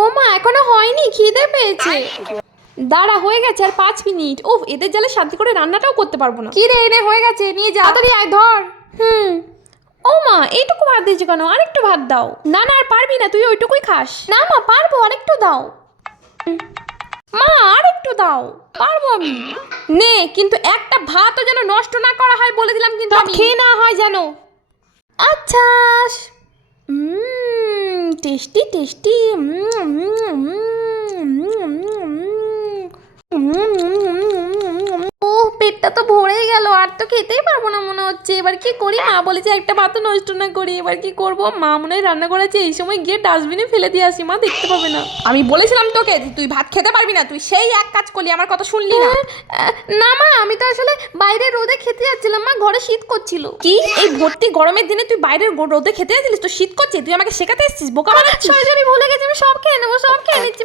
ও মা এখনও হয়নি খিদে পেয়েছে। দাঁড়া হয়ে গেছে আর পাঁচ মিনিট। ও এদের জালে শান্তি করে রান্নাটাও করতে পারব না। কি রে এনে হয়ে গেছে নিয়ে যা। তাড়াতাড়ি আয় ধর। হুম। ও মা এইটুকু ভাত দিয়েছ কেন? আরেকটু ভাত দাও। না না আর পারবি না তুই ওইটুকুই খাস। না মা পারব আরেকটু দাও। মা আরেকটু দাও। পারব আমি। নে কিন্তু একটা ভাতও যেন নষ্ট না করা হয় বলে দিলাম কিন্তু খেয়ে না হয় যেন। আচ্ছা టేస్టీ టేస్టీ আর তো খেতেই পারব না মনে হচ্ছে। এবার কি করি? মা বলেছে একটা ভাত নষ্ট না করি। এবার কি করব? মা মনে হয় রান্না করেছে এই সময় গিয়ে ডাস্টবিনে ফেলে দিয়ে আসি। মা দেখতে পাবে না। আমি বলেছিলাম তোকে তুই ভাত খেতে পারবি না তুই সেই এক কাজ করলি আমার কথা শুনলি না। না মা আমি তো আসলে বাইরে রোদে খেতে যাচ্ছিলাম। মা ঘরে শীত করছিল। কি? এই ভর্তি গরমের দিনে তুই বাইরে রোদে খেতে যাচ্ছিলিস? তো শীত করছে তুই আমাকে শেখাতে এসেছিস বোকা বানাচ্ছিস? সরাসরি ভুলে গেছি আমি সব খেয়ে নেব সব খেয়ে নিচ্ছি।